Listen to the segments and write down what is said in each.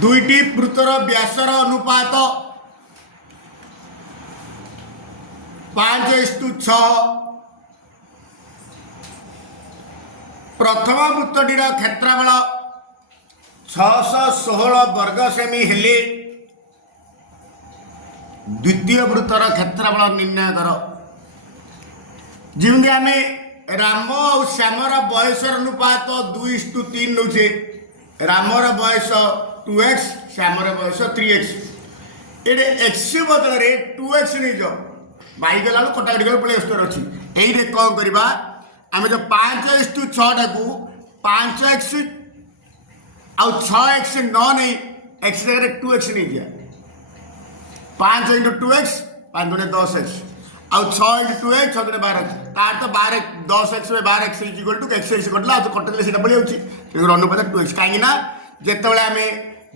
दुईटी वृत्तर व्यासर अनुपात 5:6। प्रथम वृत्तटीर क्षेत्रफल 616 वर्ग सेमी हेले द्वितीय वृत्तर क्षेत्रफल निर्णय कर। जमी आम राम और श्यामर बयसर अनुपात 2:3 नौचे। रामर बयस 2x, श्यामर बयस 3x। ये एक्स बदल 2x नहीं जाओ बाई गला कटाकटी कर पड़े अच्छी। यही कौन करवा आम जो 5:6 को 5x आउ 6x न नहीं x जगह 2x नहीं दिया। 5 × 2x 5 × 10x आउ 6 × 2x 6 × 12x तार तो 10x 12x equal to x कटला तो कटले से पड़े जाऊँगी अनुपात 2x कहीं जिते आम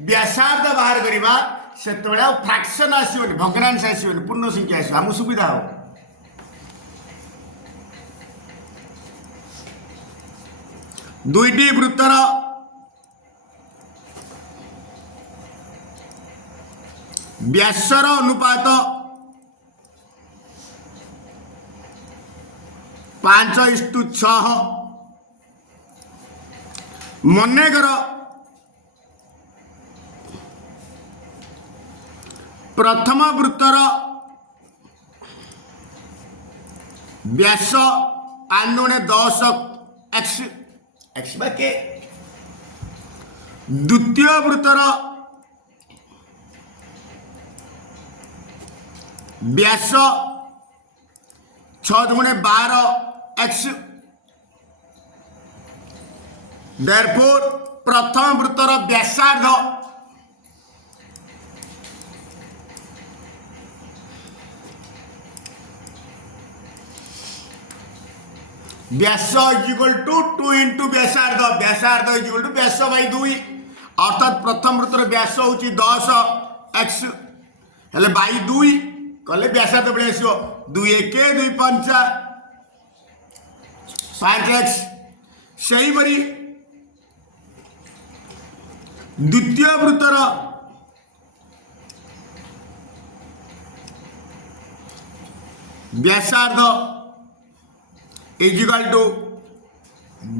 व्यासार्ध बाहर करवा से फ्राक्शन आसोनी भग्नांश आसोनी पूर्ण संख्या आस आम सुविधा हो। दुईटी वृत्तर व्यासर अनुपात 5:6। मनेकर प्रथम वृत्तर व्यास 5×10 x के। द्वितीय वृत्तर व्यास 6×12 x। देयरफॉर प्रथम वृत्तर व्यासार्ध व्यास इक्वल टू 2 × व्यासार्ध। व्यासार्ध इक्वल टू व्यास बाई 2 अर्थात प्रथम वृत्तर व्यास हूँ 10x हेले बाई 2 कले व्यासार्ध पड़े आस 2 1 2 5 5x। से द्वितीय वृत्तर व्यासार्ध equal to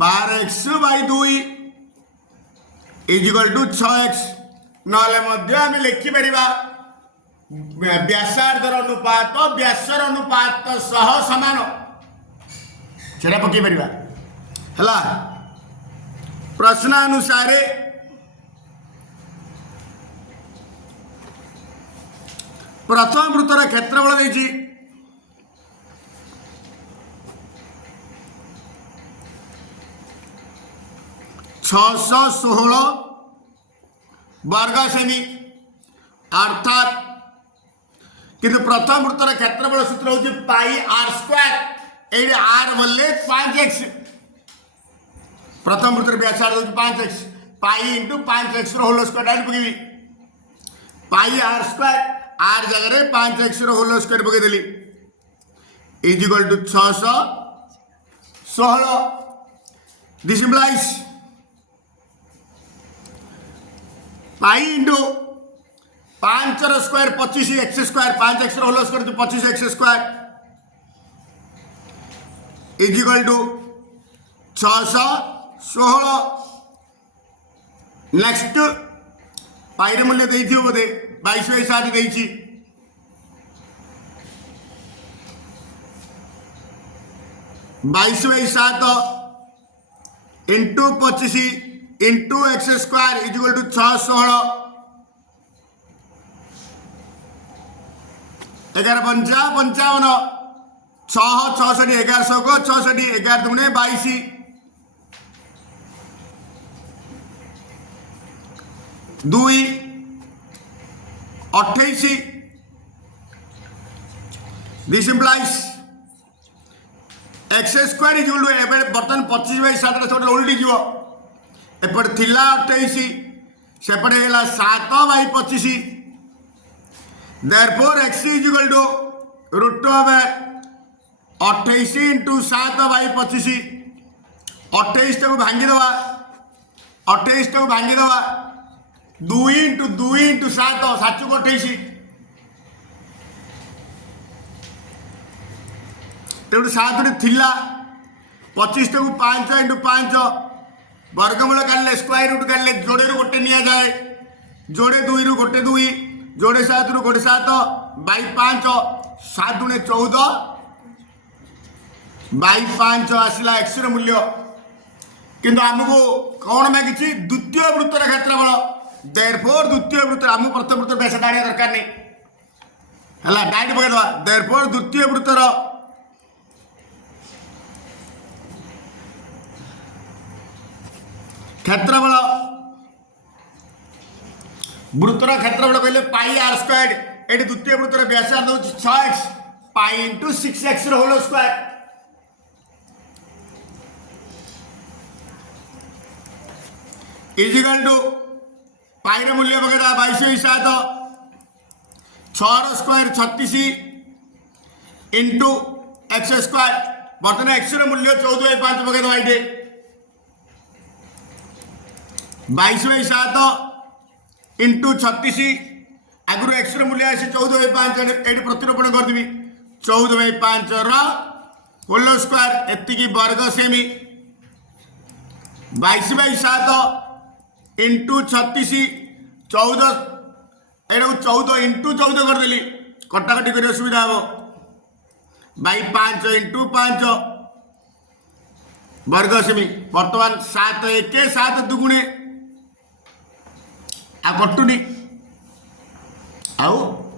12x by 2 equal to 6x। नाम लिखिपर व्यासार्धर अनुपात व्यासर अनुपात सह समान से पकई पार है। प्रश्नानुसार प्रथम वृत्तर क्षेत्रफल देछि 616 वर्ग सेमी अर्थात किंतु प्रथम वृत्तर क्षेत्रफल सूत्र हूँ πr²। ये r बोले 5x। प्रथम वृत्तर व्यासार्ध हूँ 5x π × 5x whole square direct पकेबी πr² r जगह 5x होल स्क्वायर पकईदेली is equal to 616। This implies pi into 5 square 25x²। 5x whole square 25x² is equal to 616। Next pi मूल्य देती बोधे 22/7 देती 22/7 into 25 into x² equal to 616। 11 5 55 6 66 1100 को 66 11 दूने 22 2 28। This implies x² equal to बर्तन 25/7 सब उल्टी जीव एपटे थिला 28 सेपटे है 7/25। Therefore x is equal to √28 × 7/25। 28 को भांगी दवा 28 को भांगी दवा 2 इंटू 7 7 को 28 तेणु 7 थिला 25 को 5 इंटू 5 वर्गमूल काढले स्क्वायर रूट काढले जोड़े रु गोटे निया जाए जोड़े 2 रु गोटे 2 जोड़े 7 रु गोटे 7 बाई 5 7 गुणे 14 बाई 5 आसला एक्स र मूल्य किंतु आमको कौन मागिছি द्वितीय वृत्तर क्षेत्रफल देयरफॉर द्वितीय वृत्त आम प्रथम वृत्तर व्यास आनिया दरकार नहीं हला डायरेक्ट पकड़ दवा देयरफॉर द्वितीय वृत्तर क्षेत्रफल वृत्तर क्षेत्रफल कहले पाई आर स्क्वायर एटी द्वितीय वृत्तर व्यासार्ध होची 6x pi into 6x whole square is equal to pi रे मूल्य पकेदा 22 6 स्क्वायर 36 इंटू एक्स स्क्वायर बर्तमान एक्स रो मूल्य 14/5 पकेदा आइडे 22/7 इंटू 36 आगु एक्स रो मूल्य आसी 14/5 एटी प्रतिरूपण करदेवी 14/5 होल स्क्वायर एति वर्ग सेमी 22/7 इंटू 36 14 एटा 14 इंटू 14 करदेली कटाकटी कर सुविधा हम बाई 5 इंटू 5 वर्ग सेमी बर्तमान 7 1 7 दुगुणे आ कटुनी आउ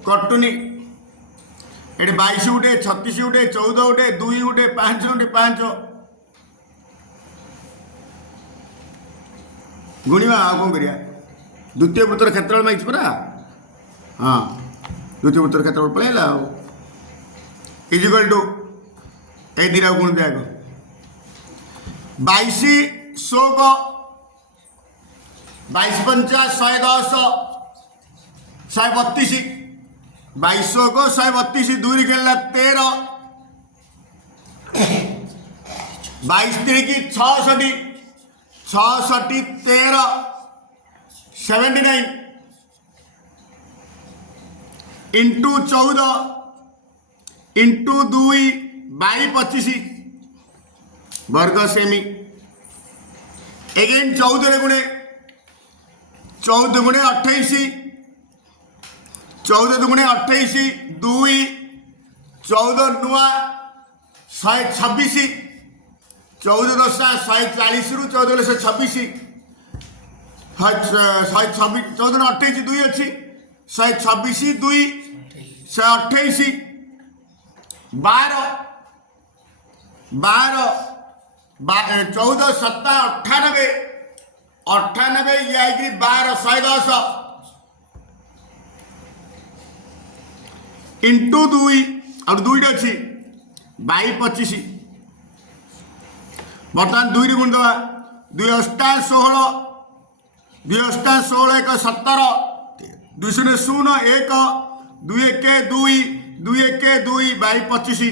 कटुनी एटे 22 उठे 36 उठे 14 उठे 2 उठे 5 उठे 5 गुणिवा आ कौन करिया द्वितीय वृत्तर क्षेत्रफल मागिछ परा हाँ द्वितीय वृत्तर क्षेत्रफल पळेला इजिकल टू ए दिरा गुण दे आगो 22 16 22 50 110 132 22 को 132 दूरी खेलना 13 22 3 की 66 13 79 इंटू 14 इंटू 2 बाई 25 वर्ग सेमी एगेन 14 गुणे 14 गुणे 28 14 गुणे 28 2 14 नुआ 126 14 10 140 रु 14 126 126 14 28 2 अच्छी 126 2 128 12 14 7 98 98 ये 12 110 इंटू 2 और 2 अच्छी बाई 25 बर्तमान 2 गुण दवा 2 8 16 2 8 16 1 17 2 0 0 1 2 1 2 2 1 2 बाई 25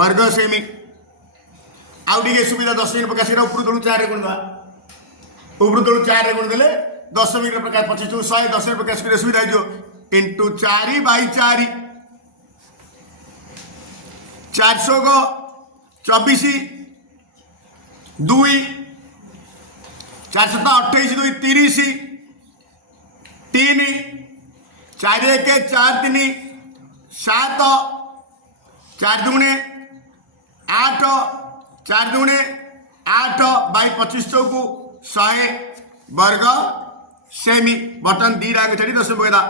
वर्ग सेमी आउ टे सुविधा 10 मिनट प्रकाश ऊपर तलू 4 गुण दवा ऊपर तलू 4 गुण देले 10 मिनट प्रकाश 25 100 10 प्रकाश कर सुविधा जो इंटू 4 बाई 4 400 को 24 2 428 2 30 3 4 1 4 3 7 4 दुगुणे 8 4 दुगुणे 8 बाई 25 चौकू 100 वर्ग सेमी बटन 2 आगे छाड़ी 10 पकेदा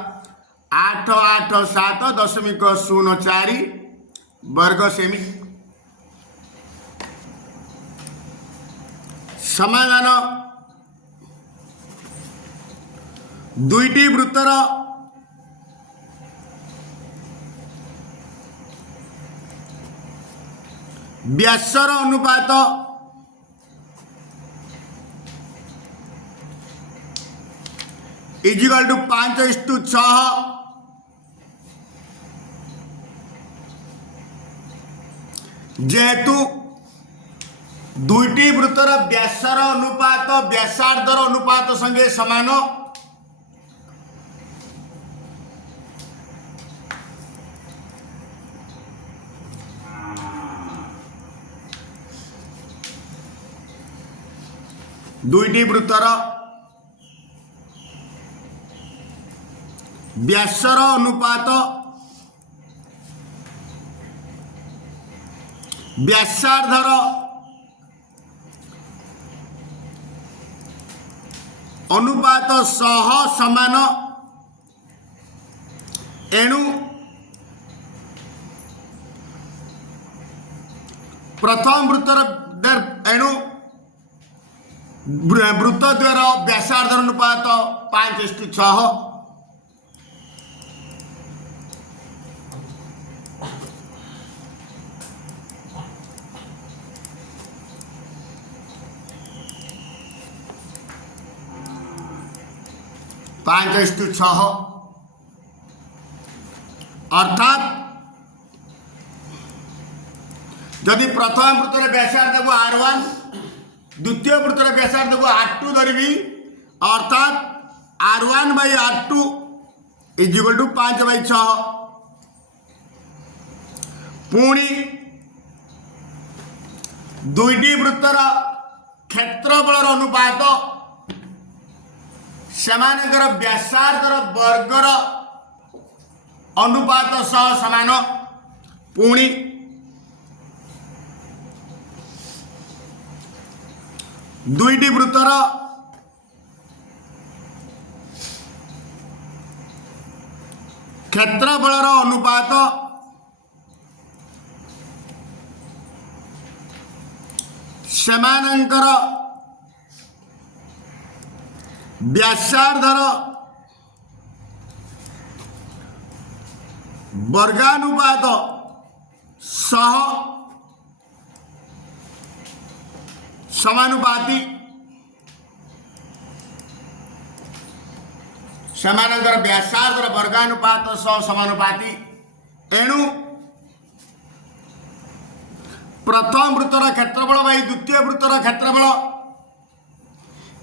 8 8 7 दशमिक 04 वर्ग सेमी समाधान दुईटी वृत्तर व्यासर अनुपात इजिकल टू 5:6 जेहेतु दुईटी वृत्तर व्यासर अनुपात व्यासार्धर अनुपात संगे समान दुईटी वृत्तर व्यासर अनुपात व्यासार्धर अनुपात सह समान एणु प्रथम वृत्तर एणु वृत्तद्वयर व्यासार्धर अनुपात 5:6 5:6 अर्थात जदि प्रथम वृत्तर व्यासार्ध को R1 द्वितीय वृत्तर व्यासार्ध को R2 धरबी अर्थात R1 by R2 is equal to 5/6 पुणी दुईटी वृत्तर क्षेत्रफल अनुपात सेमानकर व्यासार्धर वर्गर अनुपात सह समान पुणी दुईटी वृत्तर क्षेत्रफल अनुपात सेमानकर व्यासार्धर वर्गानुपात सह समानुपाती सेमानकर व्यासार्धर वर्गानुपात सह समानुपाती एणु प्रथम वृत्तर क्षेत्रफल बाई द्वितीय वृत्तर क्षेत्रफल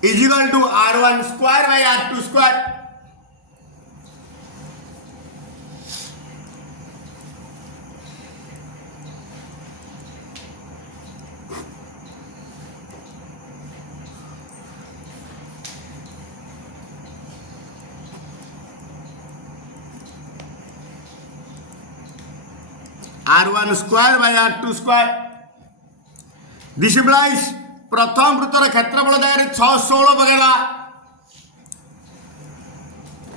is equal to R1 square by R2 square R1 square by R2 square this implies प्रथम वृत्तर क्षेत्रफल जाए 616 पकड़ा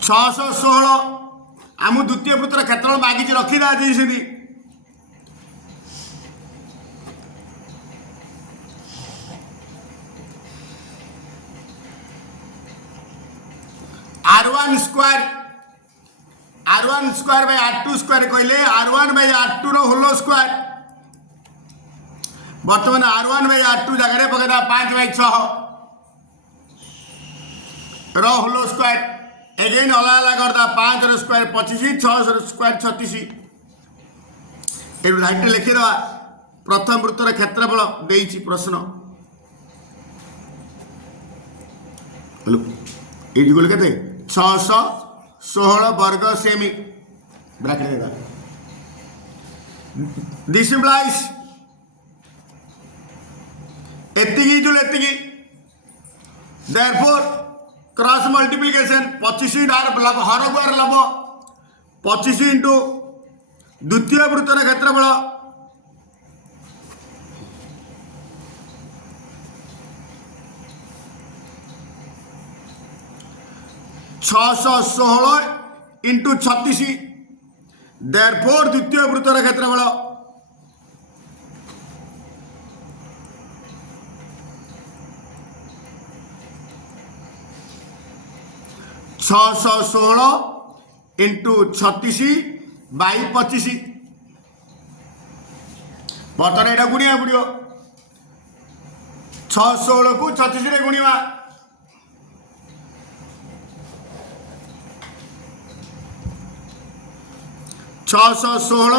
616 आम द्वितीय वृत्तर क्षेत्रफल मागिच रखीदा जी R1 square by R2 square कहले R1 by R2 row whole square बर्तमान R1 by R2 जगह पकड़ा 5/6 रो होल स्क्वायर एगेन अलग अलग करता 5 रो स्क्वायर 25 6 रो स्क्वायर 36 ए राइट लिखिदा प्रथम वृत्तर क्षेत्रफल देइछि प्रश्न हेलो एडी गोल केते 616 वर्ग सेमी ब्रैकेट देगा दिस इंप्लाइज एतिकी जो एतिकी देयरफॉर क्रॉस मल्टीप्लिकेशन 25 हर गुआर लब 25 इंटू द्वितीय वृत्तर क्षेत्रफल 616 इंटू 36 देयरफॉर द्वितीय वृत्तर क्षेत्रफल 616 इंटू 36 बाई 25 बर्तमान यहाँ गुणिया पड़ो 616 को 36 रे गुणिया 616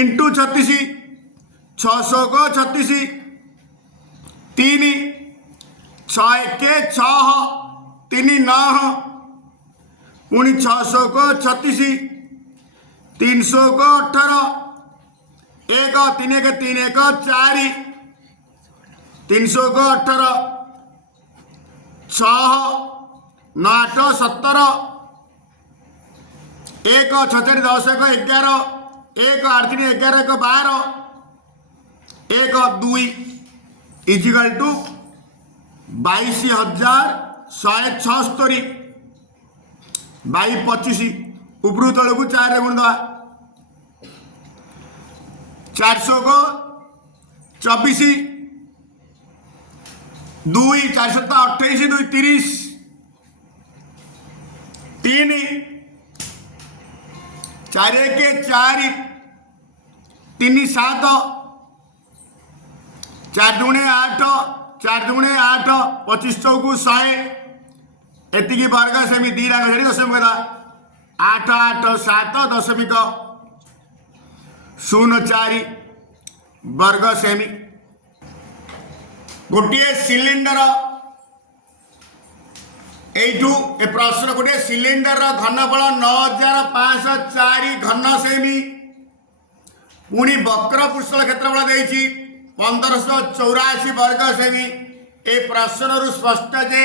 इंटू 36 600 को 36 3 6 के 6 3 9 पुणी 600 को 36 300 को 18 1 3 1 3 1 4 300 को 18 6 9 8 17 1 6 10 1 11 1 8 3 11 1 12 1 2 इजिकल टू 22,176 बाई 25 उपरू तल को 4 रे गुण दवा 400 को 24 2 4 7 28 2 30 3 4 1 4 3 7 4 दूने 8 4 दूने 8 25 चौकू 100 एतिकी वर्ग सेमी 2 राग धरी दशमिक कदा 8 8 7 दशमिक 04 वर्ग सेमी गोटे सिलिंडर एठू ए प्रश्न गोटे सिलिंडर घनफल 9504 घन सेमी पुणी वक्र पृष्ठल क्षेत्रफल देछि 1584 वर्ग सेमी ए प्रश्न रु स्पष्ट जे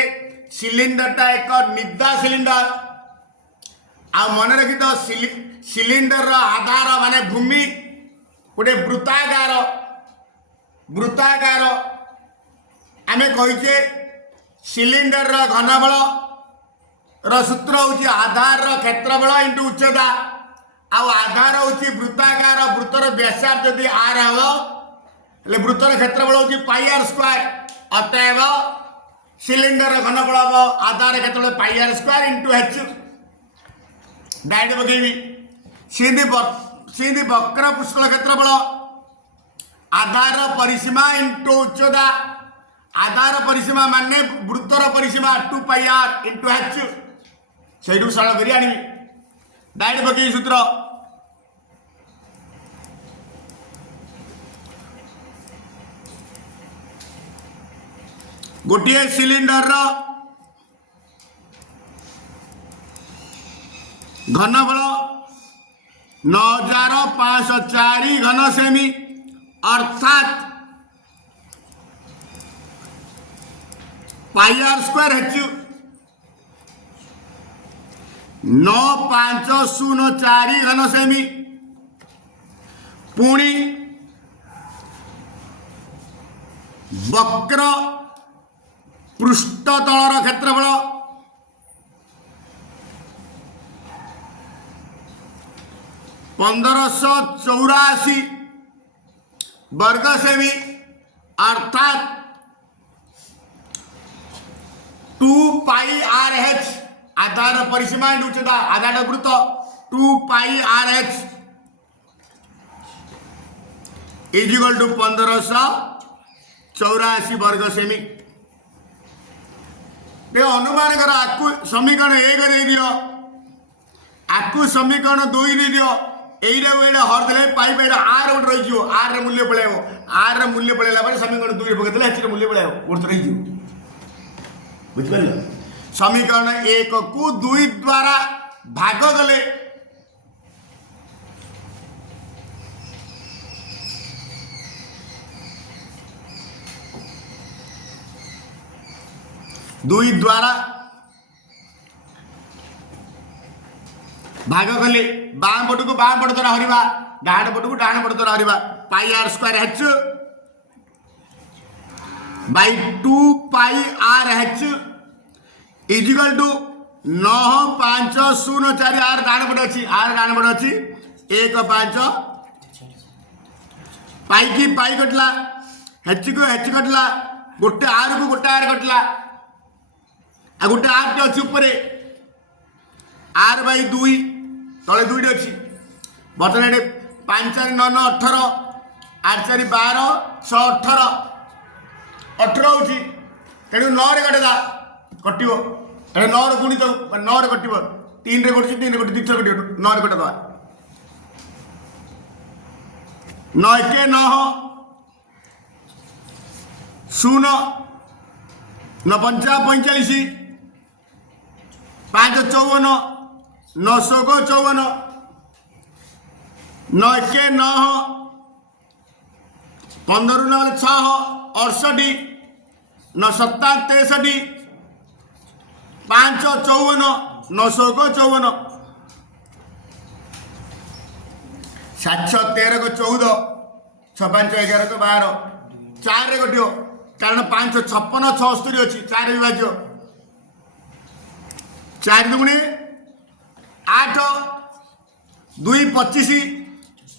सिलिंडरटा एक निदा सिलिंडर आ मन रखी तो सिलिंडर आधार माने भूमि गोटे वृत्ताकार आमे कहिचे सिलिंडर घनफल सूत्र हूँ आधार क्षेत्रफल इंटू उच्चता आधार हूँ वृत्ताकार वृत्तर व्यासार्ध जदि आर हम वृत्तर क्षेत्रफल हूँ πr स्क्वायर अतएव सिलिंडर घनफल हम आधार क्षेत्रफल πr square into h direct पकेबी सीधी वक्र पृष्ठल क्षेत्रफल आधार परिसीमा इंटू उच्चता आधार परिसीमा माने वृत्तर परिसीमा 2πr इंटू h से सरल कर डायरेक्ट पकई सूत्र गोटे सिलिंडर घनफल 9504 घन सेमी अर्थात πr स्क्वायर h 9504 घन सेमी पुणी वक्र पृष्ठतलर क्षेत्रफल 1584 वर्ग सेमी अर्थात 2πrh आधार परिसीमा उच्चता आधार वृत्त 2πrh इजिकल टू 1584 वर्ग सेमी अनुमान कर आपको समीकरण 1 दे दियो आपको समीकरण 2 दे दियो एइरा हर देले पाई आर गोटे रही आर रे मूल्य पळाइबो आर रे मूल्य पळाइला पर समीकरण 2 रे पकेतले एच रे मूल्य पळाइबो गोटे रही बुझ पाइल समीकरण 1 को 2 द्वारा भाग गले दुई द्वारा भाग कले बाम पट को बाम पट द्वारा हरिबा डाण पट को डाण पट द्वारा हरिबा πr square h by 2πrh is equal to 9504 आर डाण पट अछि 1 5 पाई की पाई कटला h को h कटला गोटे आर को गोटे आर कटला आ गोटे आर अच्छी ऊपर आर बाई 2 तले 2 अच्छी बर्तमान ये 5 4 9 9 18 8 4 12 6 18 18 होची तेणु 9 रे कटेदा कटिबो ए 9 रे गुणित 9 रे कटिबो 3 रे कटची 3 रे कटि 2 रे कटिबो 9 रे कटदा 9 के 9 0 9 5 45 5 54 900 को 54 9 के 9 15 9 6 68 न 7 63 5 54 9 को 54 7 13 को 14 6 5 11 को 12 4 रे कटियो कारण 5 56 76 अच्छी 4 विभाज्य 4 दुगुणी 8 2 25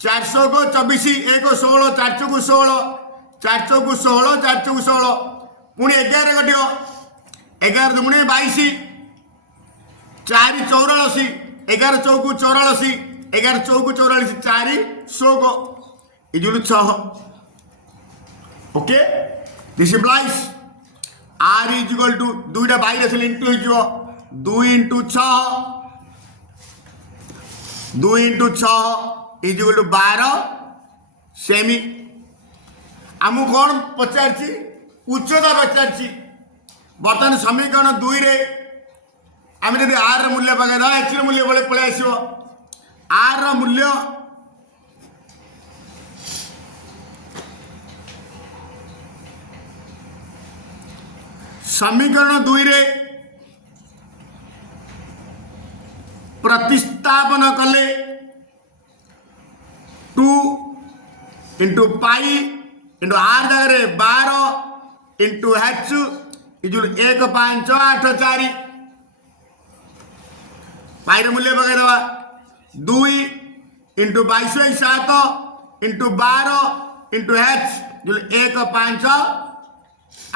400 को 24 1 16 4 को 16 4 को 16 4 को 16 पुणी 11 कटियो 11 दुगुणी 22 4 84 11 चौकू 84 11 चौकू 44 4 100 को equal 6 okay this implies r is equal to 2 टा बाहर से इंटू हो 2 into 6 2 into 6 is equal to 12 सेमी आमु कौन पचारछि उच्चता पचारछि बर्तमान समीकरण 2 रे आम जब r मूल्य पकड़ा h मूल्य बड़े पलि आसो r मूल्य समीकरण 2 रे प्रतिस्थापन कले 2 इंटू पाई इंटू r जगह 12 इंटू h इजुल 1 5 8 4 पाई मूल्य पकईदवा 2 इंटू 22 7 इंटू 12 इंटू h जो 1 5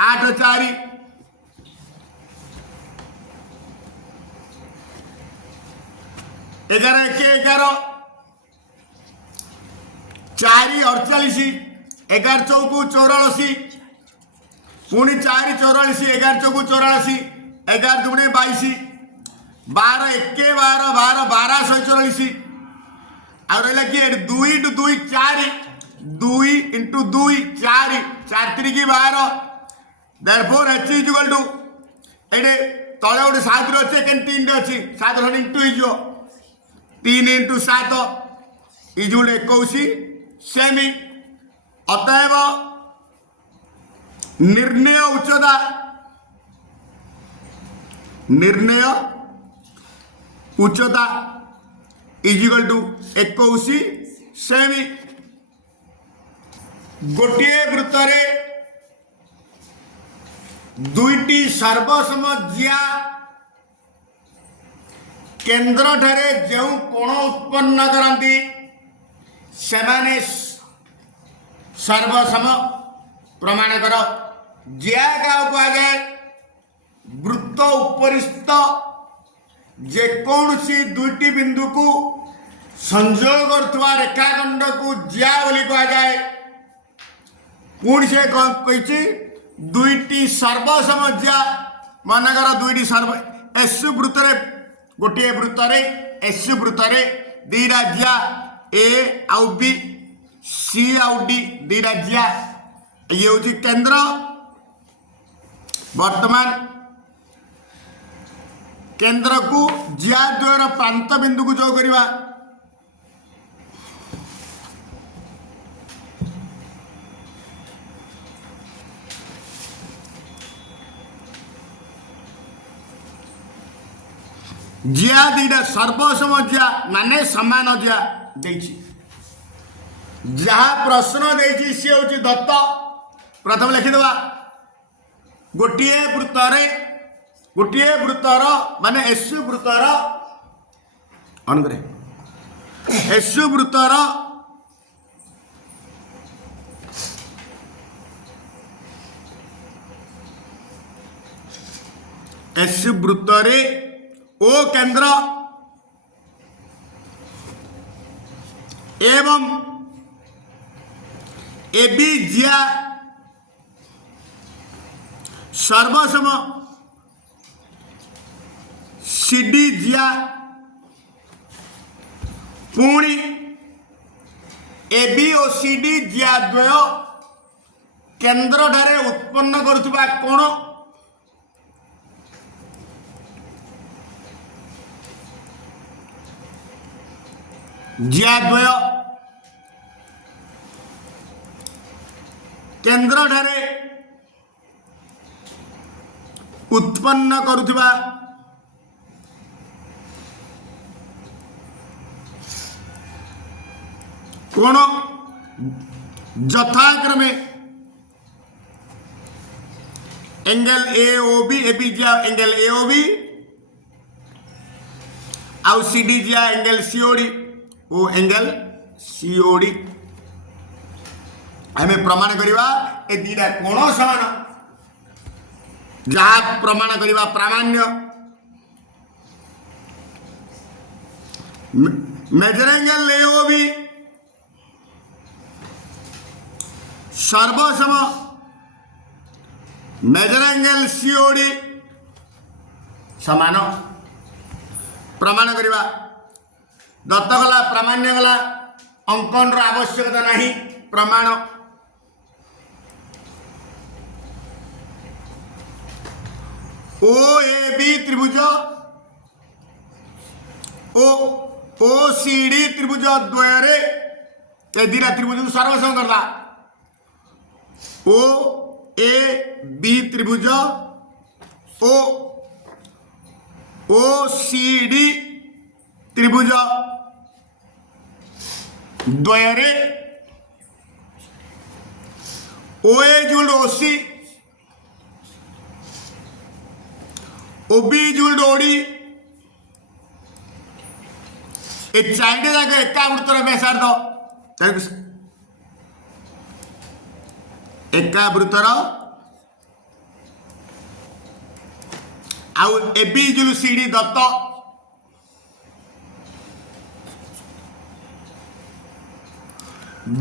8 4 11 11 4 48 11 चौकू 84 पुणी 4 84 11 चौकू 84 11 दुगुणे 22 12 1 12 12 12 144 और रहा कि 2 इंटू 2 4 2 इंटू 2 4 4 3 की 12 therefore h is equal to एडे तले गोटे 7 अच्छे के 3 अच्छी 7 इंटू हो 3 इंटू 7 इजुल 21 सेमी अतएव निर्णय उच्चता इजिकल टू 21 सेमी गोटे वृत्त रे दुईटी सर्वसम जिया केंद्र ठारे जो कोण उत्पन्न करती सेमाने सर्वसम प्रमाण कर जिया क्या कहुए वृत्त उपरिस्थ जेकोसी दुईटी बिंदु को संयोग करथुवा रेखाखंड को जिया बोली कहुए पुणी से कही दुईटी सर्वसम जिया मनकर दुईटी सर्व एसु वृत्त गोटे वृत्त एस वृत्त दीटा जिया ए आउ बी सी आउ डी दीटा जिया ये हूँ केंद्र वर्तमान केंद्र को जिया द्वयर प्रांत बिंदु को जो करवा जिया दीटा सर्वसम जिया माने समान जिया देछि जहाँ प्रश्न देछि सी हूँ दत्त प्रथम लिखिदेवा गोटे वृत्तर माने एसु वृत्तर अन करे एसु वृत्तर एसु वृत्तर ओ केंद्र एवं एबी जिया सर्वसम सीडी जिया पुणी एबी और सीडी जिया द्वय केंद्र ठारे उत्पन्न करुवा कोण जिया द्वय केंद्र ठारे उत्पन्न करुथिबा कोण यथाक्रमे angle AOB A B angle AOB आउ CD जिया एंगल COD ओ एंगल COD हमें प्रमाण करिवा ए दीटा कोण समान जहाँ प्रमाण करिवा प्रामाण्य मेजर एंगल AOB सर्वसम मेजर एंगल COD समान प्रमाण करिवा दत्त गला प्रामाण्य गला अंकन रो आवश्यकता नहीं प्रमाण OAB त्रिभुज OCD त्रिभुज द्वयरे ए दिरा त्रिभुज सर्वसम करला OAB त्रिभुज OCD त्रिभुज द्वयरे OA जुल्ड OC OB जुल्ड OD ए चारिटे जाक एका वृत्तर व्यासार्ध एका वृत्तर आउ AB जुल CD दत्त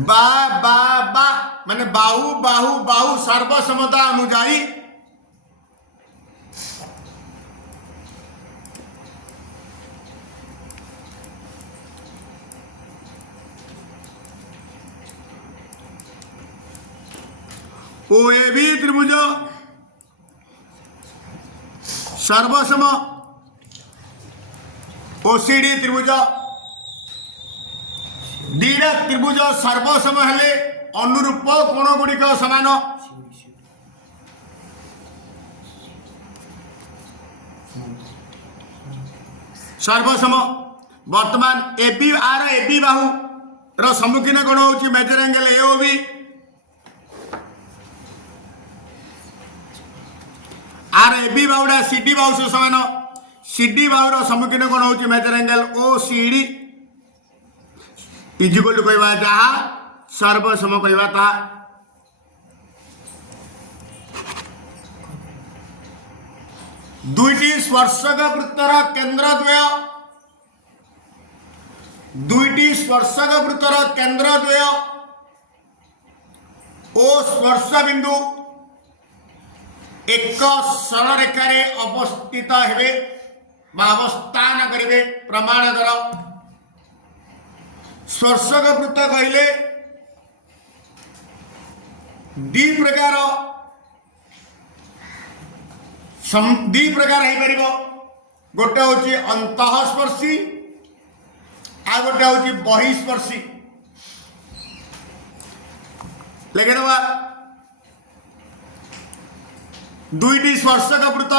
बा बा बा माने बाहु बाहु बाहु सर्वसमता अनुजाई OAB त्रिभुज सर्वसम OCD त्रिभुज दीटा त्रिभुज सर्वसम हेले अनुरूप कोण गुड़िक समान सर्वसम वर्तमान AB बाहु रो सम्मुखीन कोण होची मेजर एंगल AOB AB बाहुडा CD बाहु से समान CD बाहुर सम्मुखीन कोण होची major angle OCD equal to कहवा जहा सर्वसम कहवा ता दुईटी स्पर्शक वृत्तर केंद्र द्वय दुईटी स्पर्शक वृत्तर केंद्र द्वय ओ स्पर्श बिंदु एक सरल रेखार अवस्थित हेबे अवस्थान करेंगे प्रमाण कर स्पर्शक वृत्त कहले दी प्रकार हो पार गोटे हूँ अंतःस्पर्शी आ गोटे हूँ बहिस्पर्शी लिखिदबा दुईटी स्पर्शक वृत्त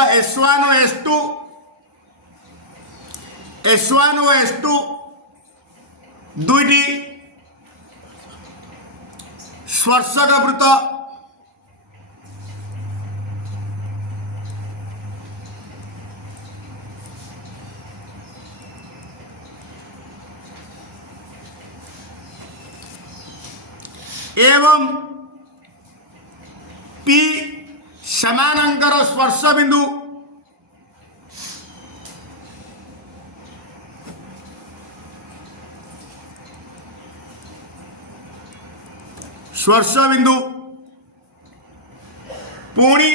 S1 और S2 दुईटी स्पर्शक वृत्त एवं P समानांतर स्पर्श बिंदु स्पर्श बिंदु पुणी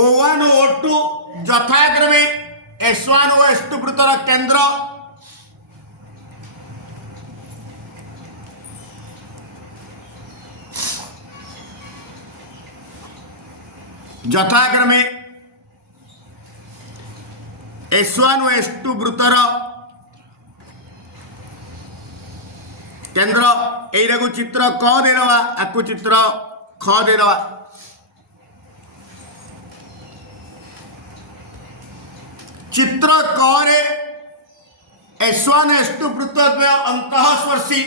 O1 और O2 यथाक्रमे S1 और S2 वृत्तर केंद्र यथाक्रमे S1 और S2 वृत्तर केंद्र यू चित्र क देवा आपको चित्र ख देवा चित्र क S1 S2 वृत्तद्वय अंतःस्पर्शी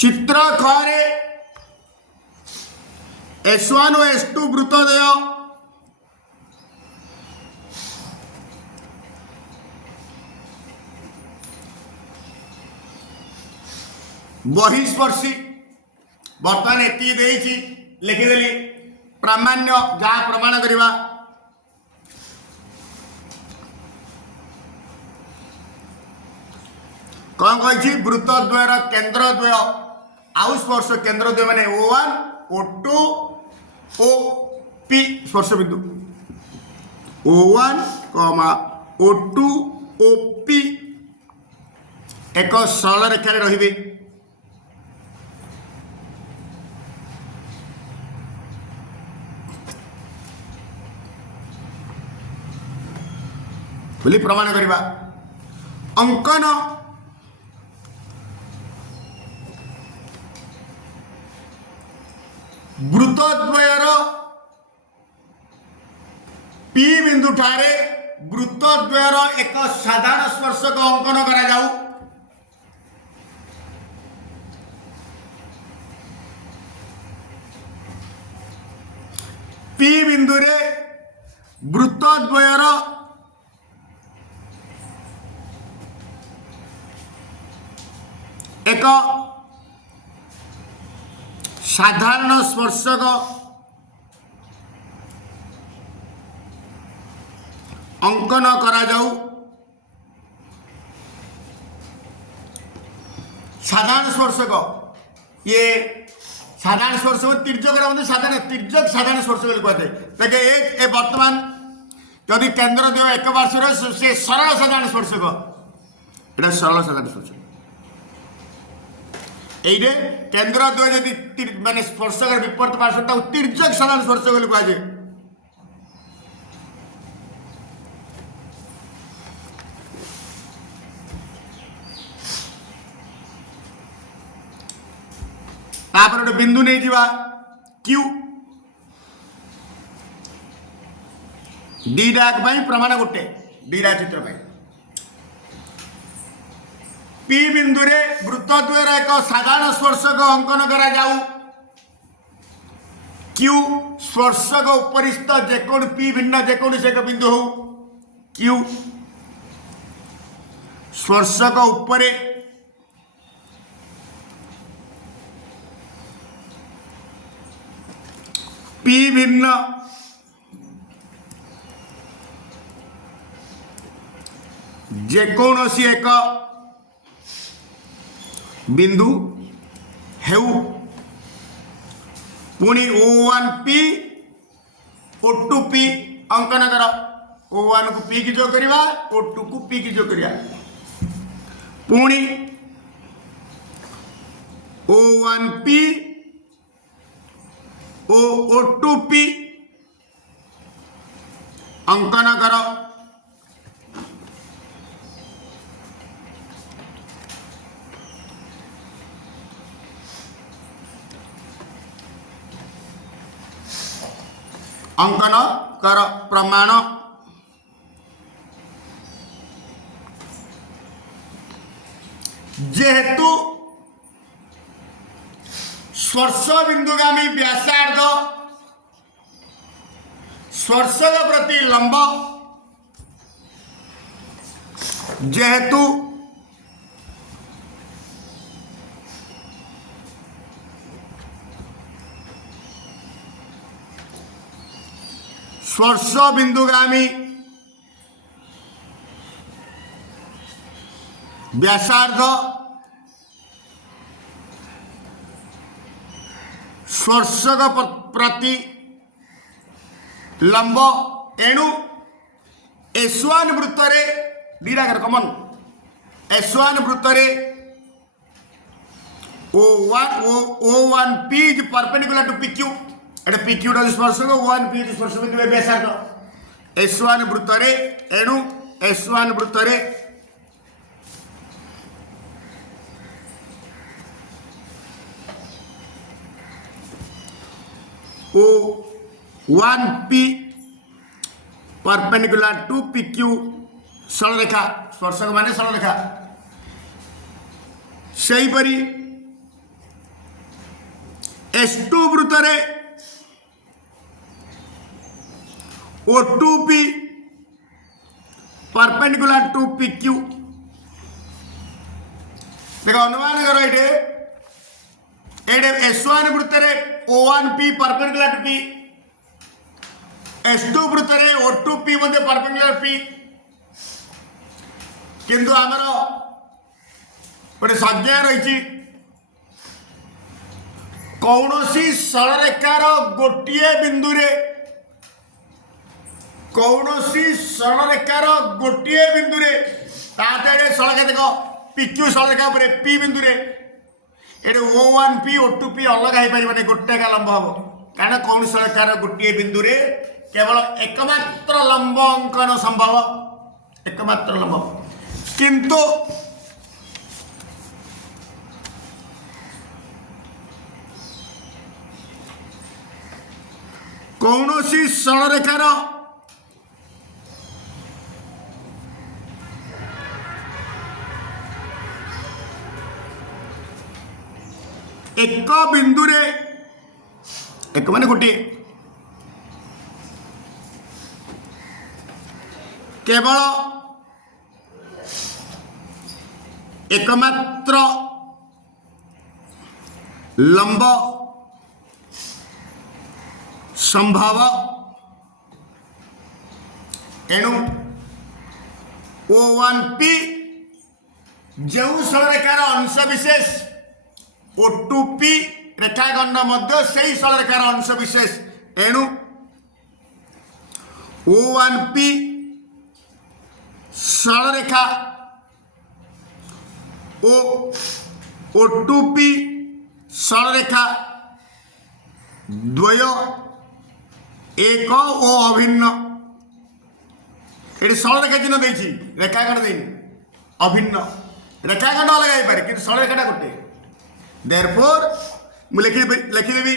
चित्र ख S1 और S2 वृत्तद्वय बहिस्पर्शी बर्तमान एति देइछि लिखिदेली प्रामाण्य जहाँ प्रमाण करवा कौन कही वृत्तद्वयर केन्द्रद्वय आउ स्पर्श केन्द्रद्वय माने O1 O2 OP स्पर्श बिंदु O1 O2 OP एक सरल रेखार रहिबे बोली प्रमाण करवा अंकन वृत्तद्वयर P बिंदु ठारे वृत्तद्वयर एक साधारण स्पर्शक अंकन करा जाऊ P बिंदु रे वृत्तद्वयर एक साधारण स्पर्शक अंकन करा जाऊ साधारण स्पर्शक ये साधारण स्पर्शक तिर्यक साधारण तिर्यक साधारण स्पर्शक कहते देखिए ए वर्तमान यदि केन्द्र देव एक पार्श्व से सरल साधारण स्पर्शक एटा सरल साधारण स्पर्शक ये केन्द्र द्वय यदि माने स्पर्शक विपरीत पार्श्व तिर्यक साधारण स्पर्शक कहुए तापर गोटे बिंदु नहीं जीवा क्यू डी डाक प्रमाण गोटे डी डा चित्र पाई P बिंदु रे वृत्तद्वयर एक साधारण स्पर्शक अंकन करा जाऊ Q स्पर्शक उपरिस्थ जेकोन P भिन्न जेकोन से एक बिंदु हो Q स्पर्शक उपरे P भिन्न जेकोनसी एक बिंदु हेउ पुणी O1P O2P अंकन कर O1 को P की जो करवा O2 को P की जो करवा पुणी O1P O2P अंकन कर अंकन कर प्रमाण जेहेतु स्पर्श बिंदुगामी व्यासार्ध स्पर्शक प्रति लंब जेहेतु स्पर्श बिंदुगामी व्यासार्ध स्पर्शक प्रति लंब एणु S1 वृत्त रे दीटा कमन S1 वृत्त रे O1P is perpendicular to PQ. এটা PQ ର ସ୍ପର୍ଶକ, O1P is ସ୍ପର୍ଶକ ବିନ୍ଦୁ ବ୍ୟାସାର୍ଦ୍ଧ। S1 ବୃତ୍ତରେ ଏଣୁ S1 ବୃତ୍ତରେ O1P perpendicular to PQ सरलरेखा, स्पर्शक माने सरलरेखा। सेहीपरि S2 वृत्तरे O2P परपेंडिकुलर टू PQ। देखो अनुमान करो ये S1 वृत्तरे O1P perpendicular to P, S2 वृत्तरे O2P मध्य परपेंडिकुलर P। किंतु आमर गोटे संज्ञा रही कौनसी सरलरेखार गोटे बिंदु रे, कौनसी सरलरेखार गोटे बिंदु रे सरलरेखा देख PQ सरलरेखा P बिंदु रे ये O1P O2P अलग हो पार गोटे का लंब हम कारण कौन सरलरेखार गोटे बिंदु रे केवल एकमात्र लंब अंकन संभव, एकमात्र लंब। किंतु कौनसी सरलरेखार एक बिंदु रे, एक माने गोटे केवल एकमात्र लंब संभव एणु O1P जो सरलरेखार अंश विशेष O2P रेखाखंड मध्य से सरलरेखार अंश विशेष एणु O1P सरलरेखा O2P सरलरेखा द्वय एक ओ अभिन्न। ये सरलरेखा चिन्ह देछि, रेखाखंड देनी अभिन्न, रेखाखंड अलग हो पारे कि सरलरेखाटा गोटे। देयरफॉर मु लिखिदेवी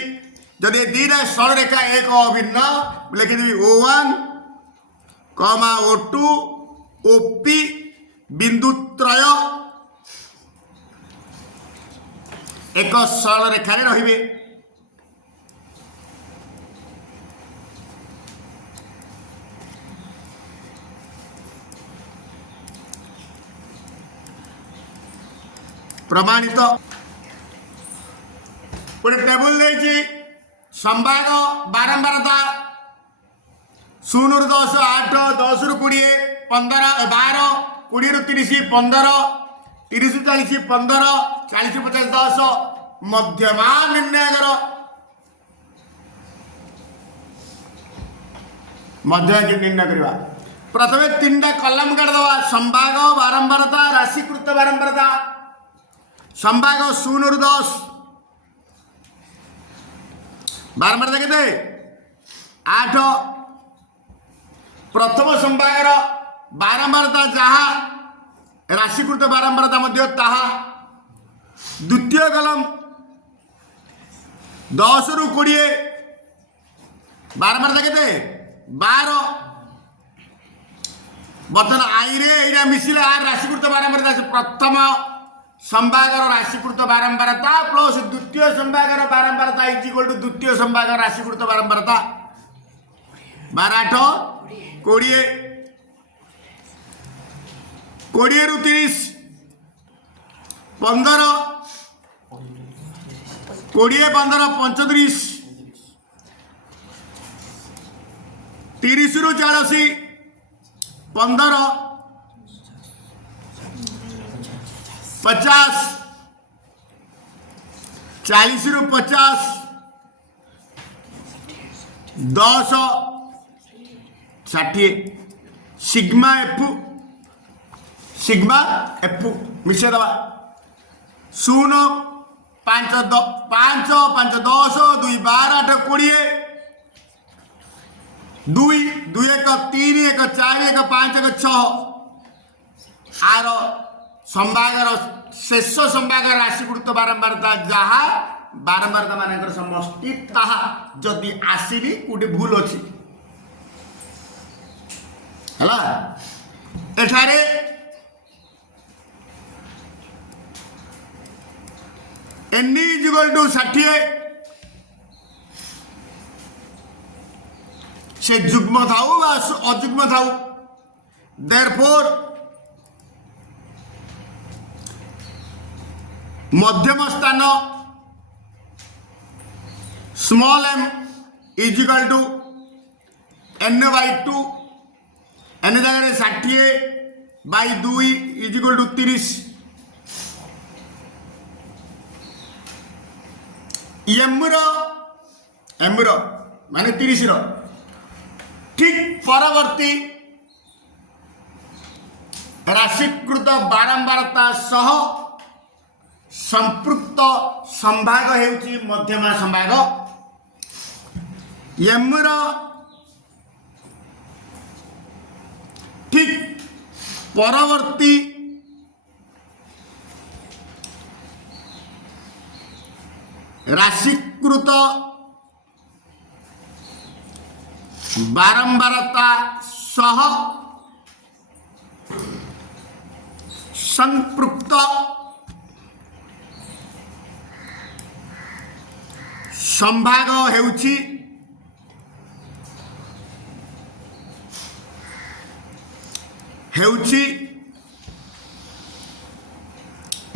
जदि दीटा सरलरेखा एक अभिन्न लिखिदेवी O1 O2 OP बिंदु त्रय एक सरलरेखा रे प्रमाणित गोटे टेबुल देखिए संभाग बारंबारता 0 ରୁ 10 8 10 ରୁ 20 15 12 20 ରୁ 30 15 30 ରୁ 40 15 40 ରୁ 50 10 मध्यमान निर्णय करो। मध्य के निर्णय करवा प्रथमे 3टा कलम कर दवा संभाग बारंबारता राशिकृत बारंबारता संभाग 0 ରୁ 10 बारंबारता केते 8 प्रथम संभागर बारंबारता जहा राशिकृत बारंबारता मध्य ताहा द्वितीय कलम 10 ରୁ 20 बारंबारता केते 12 बर्तमान आई रे एटा मिसिले आर राशिकृत बारंबारता प्रथम संभागर राशिकृत बारंबारता प्लस द्वितीय संभागर बारंबारता इज इक्वल टू द्वितीय संभागर राशिकृत बारंबारता 12 8 20 ରୁ 30 15 20 15 35 30 ରୁ 40 15 50 40 ରୁ 50 10 60 सिग्मा एफ मिसे दबा 0 ପାଞ୍ଚ ପାଞ୍ଚ 10 2 12 8 20 2 2 1 3 1 4 1 5 1 6 आर संभागर शेष संभागर राशि गुरुत्व बारंबारता जहाँ बारंबारता मान समष्टि ताहा जदि आसनी गोटे भूल अच्छी है एठारे n is equal to 60 से जुग्म थाऊ वा अजुग्म थाऊ देयरफॉर मध्यम स्थान small m is equal to n/2 n जगह 60/2 इज इक्वल टू 30 एम माने 30 ठीक परवर्ती राशिकृत बारंबारता सह संपृक्त संभाग हेउची मध्यमा संभाग एम ठीक परवर्ती राशिकृत बारंबारता सह संपृक्त संभाग हेउची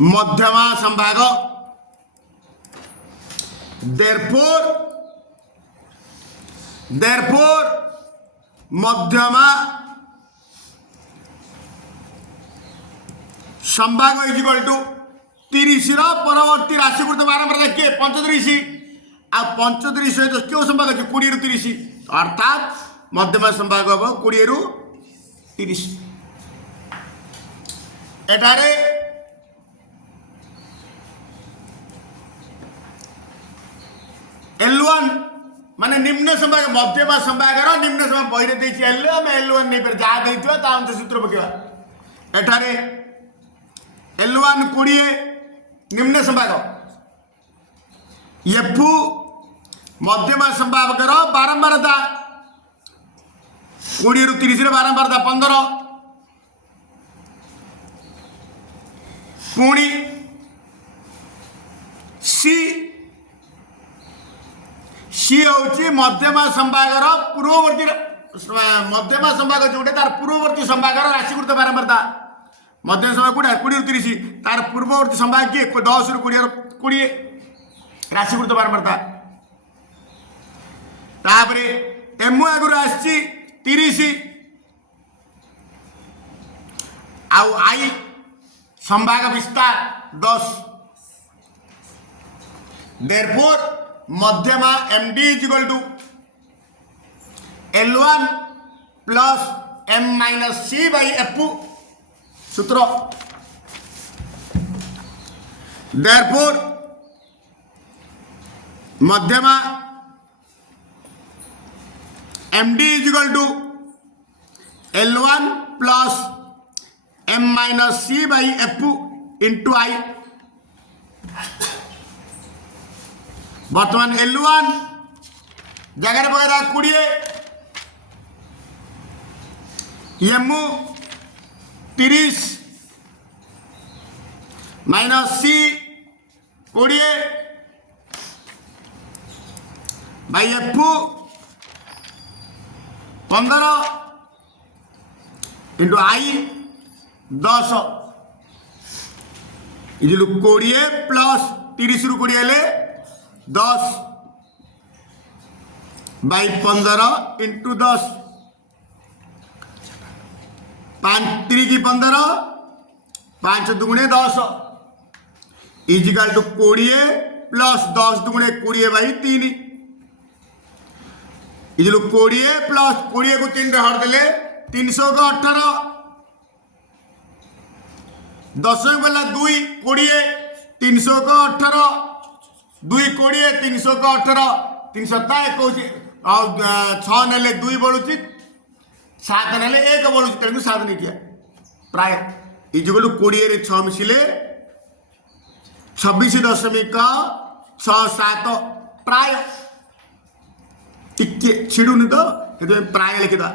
मध्यमा संभाग therefore मध्यमा संभाग इज इक्वल टू 30 परवर्ती राशिकृत बारंबारता किए 35 आ 35 सहित क्यों संभाग अच्छे 20 रु 30 अर्थात मध्यमा संभाग हम 20 रु 30 एटारे L1 माने निम्न संभाग मध्यमा संभाग निम्न संभाग बहिरे देछि L1 नहीं पर जहाँ देथिबा ता हम सूत्र पकेबा एठारे L1 20 निम्न संभाग F मध्यमा संभाग बारंबारता 20 रु 30 बारंबारता 15 पुणी सी हूँ मध्यमा संभाग पूर्ववर्ती मध्यमा संभाग जोटे तार पूर्ववर्ती संभाग राशिकृत बारंबारता मध्यम संभाग कौटा 20 रु 30 तार पूर्ववर्ती संभाग किए 10 रु 20 राशिकृत बारंबारता तापरे एम आगुरी आसी 30 आउ आई संभाग विस्तार 10 therefore मध्यमा md is equal to L1 plus m minus c by f सूत्र therefore मध्यमा md is equal to L1 plus m minus c by f into I बर्तमान L1 जगह पकड़ा 20 M 30 minus C 20 by F 15 into I 10 is 20 plus 30 रु 20 हेले 10 by 15 into 10 5 3 की 15 5 दुगुणे 10 equal to 20 plus 10 दुगुणे 20 बाई 3 इजलु 20 प्लस 20 को 3 रे हर देले 300 को 18 10 वाला 2 20 300 को 18 2 20 300 का 18 300 21 और 6 नेले 2 बढ़ुची 7 नेले 1 बढ़ुची तेणु 7 नहीं किया प्राय इजुगल 20 रे 6 मिसिले 26.67 प्राय टिके छिड़ुनी तो प्राय लिखिदा